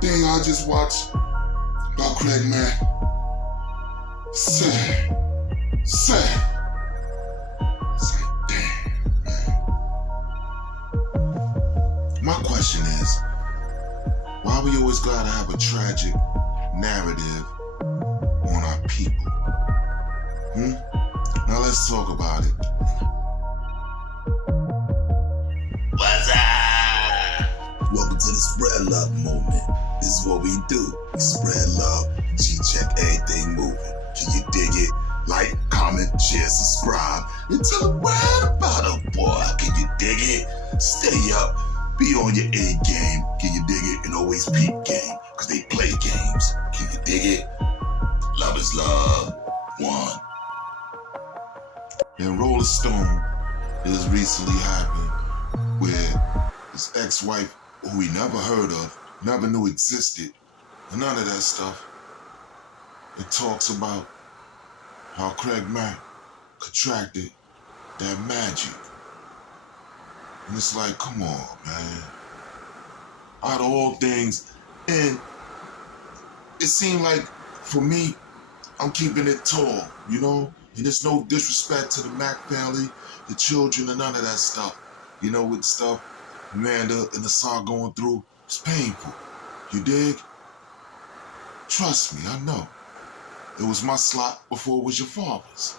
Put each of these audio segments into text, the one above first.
thing I just watched about Craig Mack. Sad. It's like, damn, man. My question is, why we always gotta have a tragic narrative on our people? Now let's talk about it. What's up? Welcome to the Spread Love Movement. This is what we do. We spread love, G-check everything moving. Can you dig it? Like, comment, share, subscribe, and tell the world about it, boy. Can you dig it? Stay up, be on your A game. Can you dig it? And always peep game, cause they play games. Can you dig it? Love is love. One. And Rolling Stone has recently happened where his ex-wife, who he never heard of, never knew existed, and none of that stuff. It talks about how Craig Mack contracted that magic. And it's like, come on, man. Out of all things, and it seemed like, for me, I'm keeping it tall, you know? And it's no disrespect to the Mack family, the children, and none of that stuff. You know, with stuff Amanda and the song going through, it's painful. You dig? Trust me, I know. It was my slot before it was your father's.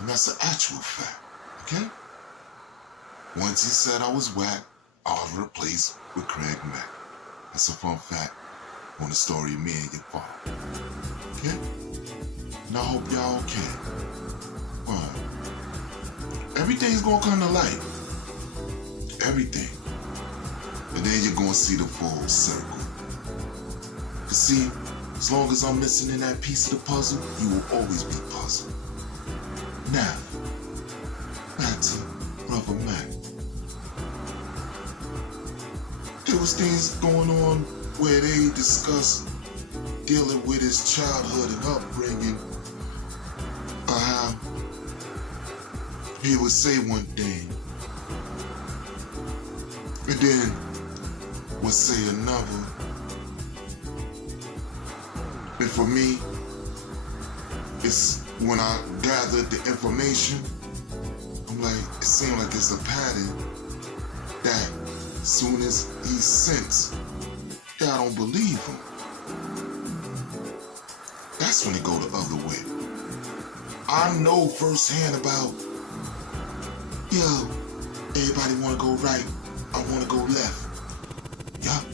And that's an actual fact, okay? Once he said I was whack, I was replaced with Craig Mack. That's a fun fact on the story of me and your father. Okay? And I hope y'all okay. Everything's gonna come to light. Everything. But then you're gonna see the full circle. You see, as long as I'm missing in that piece of the puzzle, you will always be puzzled. Now, back to Brother Mack. There was things going on where they discussed dealing with his childhood and upbringing, how he would say one thing and then would say another. And for me, it's when I gathered the information, I'm like, it seemed like it's a pattern that as soon as he sense that I don't believe him, that's when it go the other way. I know firsthand about, yo, everybody wanna go right, I wanna go left. Yup.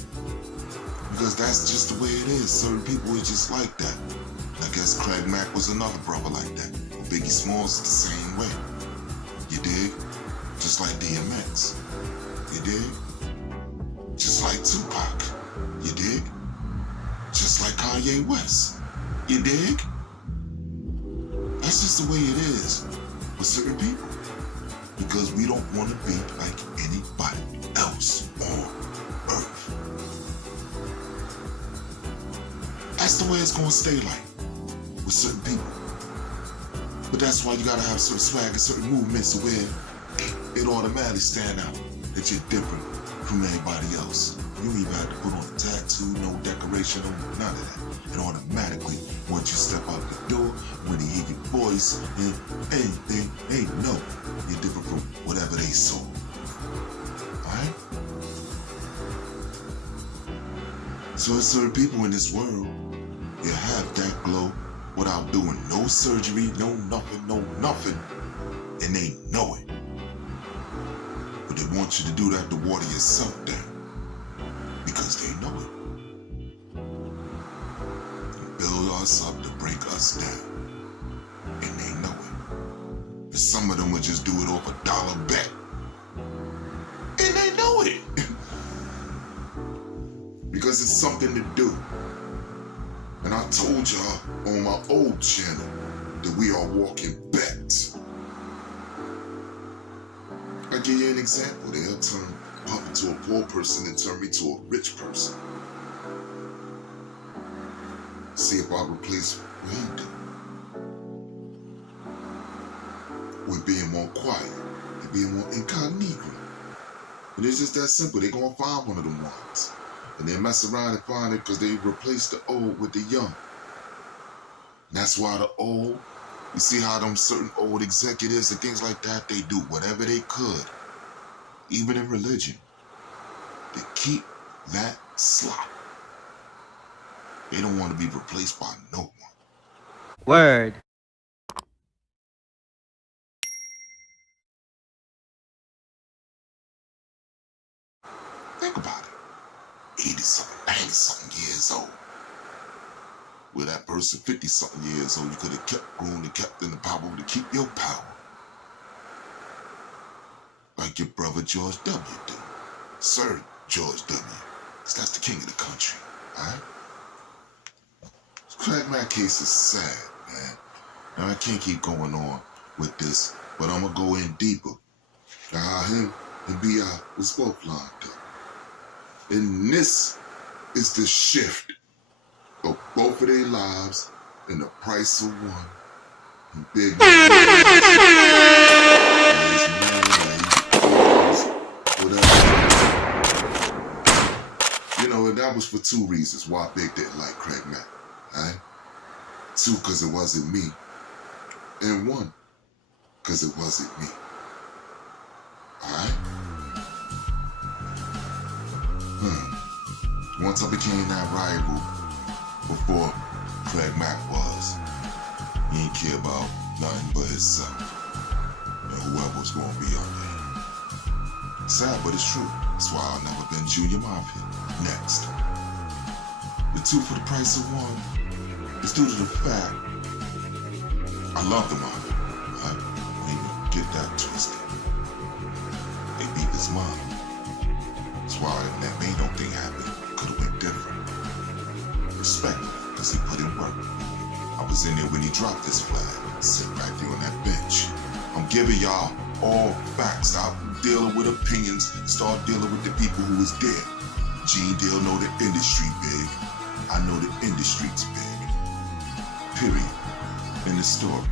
Because that's just the way it is. Certain people is just like that. And I guess Craig Mack was another brother like that. Biggie Smalls is the same way. You dig? Just like DMX. You dig? Just like Tupac. You dig? Just like Kanye West. You dig? That's just the way it is with certain people. Because we don't want to be like anybody else on earth. That's the way it's going to stay like with certain people. But that's why you got to have certain swag and certain movements where it automatically stand out that you're different from anybody else. You don't even have to put on a tattoo, no decoration, none of that. And automatically, once you step out the door, when they hear your voice and anything, they know you're different from whatever they saw. Alright? So there's certain people in this world, you have that glow without doing no surgery, no nothing, and they know it. But they want you to do that to water yourself down. Because they know it. They build us up to break us down. And they know it. And some of them would just do it off $1 bet. And they know it. Because it's something to do. And I told y'all on my old channel that we are walking bets. I'll give you an example. They'll turn up into a poor person and turn me to a rich person. See if I replace what he did. With being more quiet and being more incognito. And it's just that simple. They're gonna find one of them ones. And they mess around and find it because they replace the old with the young. And that's why the old, you see how them certain old executives and things like that, they do whatever they could, even in religion, to keep that slop. They don't want to be replaced by no one. Word. Think about it. 80-something, 90-something years old. With that person 50-something years old, you could have kept growing and kept in the power to keep your power. Like your brother George W. did. Sir George W. Because that's the king of the country, alright? Craig Mack case is sad, man. Now I can't keep going on with this, but I'm gonna go in deeper. Now how him and B.I. was both locked up. And this is the shift of both of their lives and the price of one. And Big you know, and that was for two reasons why Big didn't like Craig Mack. Alright? Two, because it wasn't me. And one, because it wasn't me. Alright? Once I became that rival before Craig Mack was, he didn't care about nothing but himself and whoever was going to be under him. Sad, but it's true. That's why I've never been Junior Mafia. Next. The two for the price of one is due to the fact I love the Mafia. Right? Don't even get that twisted. They beat his mom. That's why that Mano thing happened. Could have went different. Respect, because he put in work. I was in there when he dropped this flag, sitting right there on that bench. I'm giving y'all all facts. Stop dealing with opinions. Start dealing with the people who was there. Gene Deal know the industry big. I know the industry's big. Period. In the story.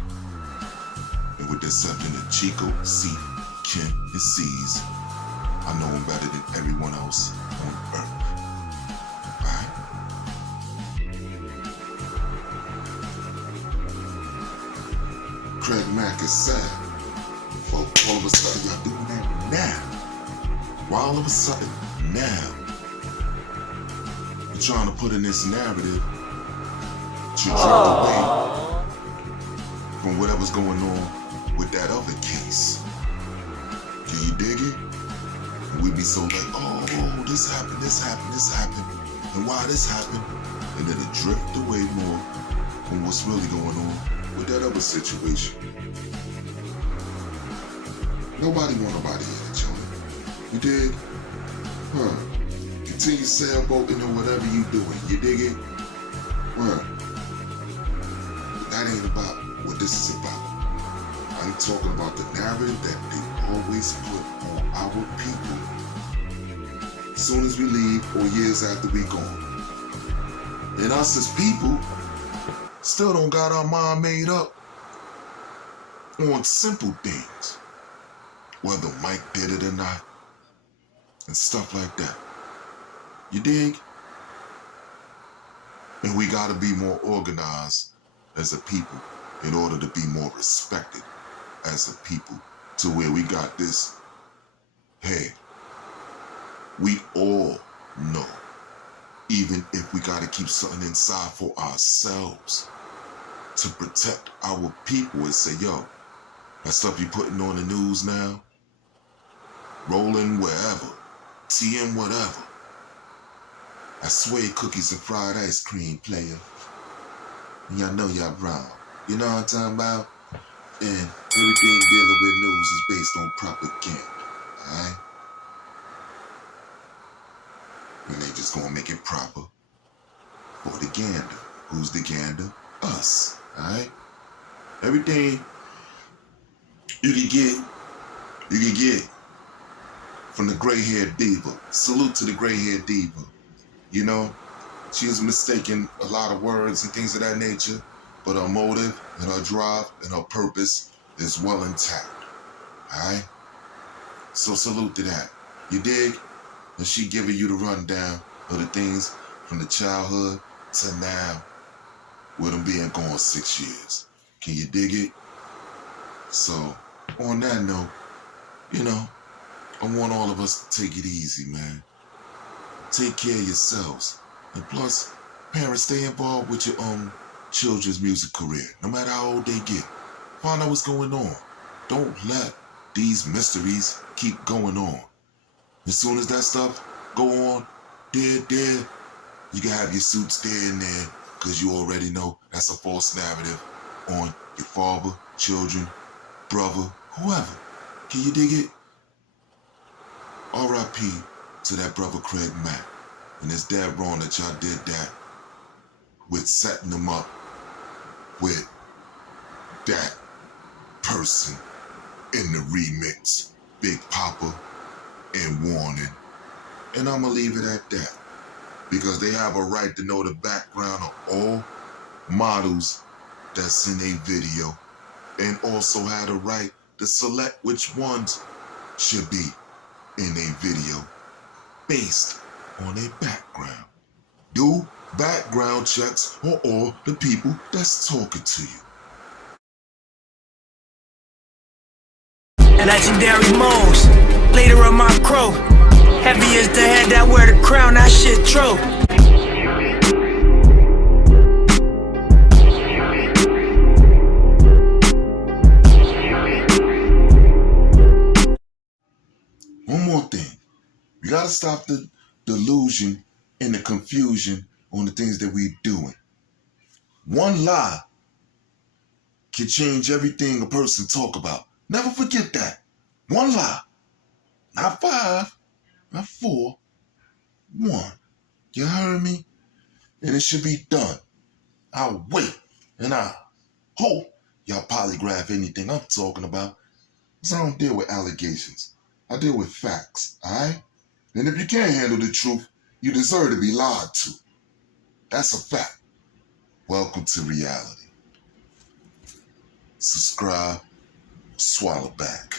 And with this something that Chico, Seif, Ken, and sees, I know him better than everyone else on earth. Alright? Craig Mack is sad. Well, all of a sudden, y'all doing that now. Why all of a sudden, now? You're trying to put in this narrative to drift away from whatever's going on with that other case. Can you dig it? And we be so like, oh, this happened, this happened, this happened, and why this happened, and then it drift away more from what's really going on with that other situation. Nobody want nobody in it, Johnny. You dig? Continue sailboating or whatever you doing. You dig it? But that ain't about what this is about. I'm talking about the narrative that they always put on our people as soon as we leave or years after we gone. And us as people still don't got our mind made up on simple things, whether Mike did it or not, and stuff like that. You dig? And we gotta be more organized as a people in order to be more respected as a people, to where we got this, hey, we all know, even if we gotta keep something inside for ourselves to protect our people and say, yo, that stuff you putting on the news now, rolling wherever, TM whatever, I swear cookies and fried ice cream, player. And y'all know y'all wrong. You know what I'm talking about? And everything dealing with news is based on propaganda, alright? And they just gonna make it proper for the gander. Who's the gander? Us, alright? Everything you can get from the gray-haired diva. Salute to the gray-haired diva. You know, she was mistaking a lot of words and things of that nature, but her motive and her drive and her purpose is well intact. Alright? So salute to that. You dig? And she giving you the rundown of the things from the childhood to now, with them being gone 6 years. Can you dig it? So, on that note, I want all of us to take it easy, man. Take care of yourselves. And plus, parents, stay involved with your children's music career, no matter how old they get. Find out what's going on. Don't let these mysteries keep going on. As soon as that stuff go on, dead, you can have your suits there and there, because you already know that's a false narrative on your father, children, brother, whoever. Can you dig it? R.I.P. to that brother CRAIG MACK. And it's dead wrong that y'all did that with setting them up with that person in the remix, Big Papa and Warning. And I'ma leave it at that, because they have a right to know the background of all models that's in a video, and also had a right to select which ones should be in a video based on their background. Do background checks on all the people that's talking to you. Legendary modes, leader of my crew. Heavy as the head that wear the crown, that shit true. One more thing. We gotta stop the delusion and the confusion on the things that we're doing. One lie can change everything a person talk about. Never forget that. One lie. Not 5, not 4, 1. You heard me? And it should be done. I'll wait, and I hope y'all polygraph anything I'm talking about, because I don't deal with allegations. I deal with facts, alright? And if you can't handle the truth, you deserve to be lied to. That's a fact. Welcome to reality. Subscribe, swallow back.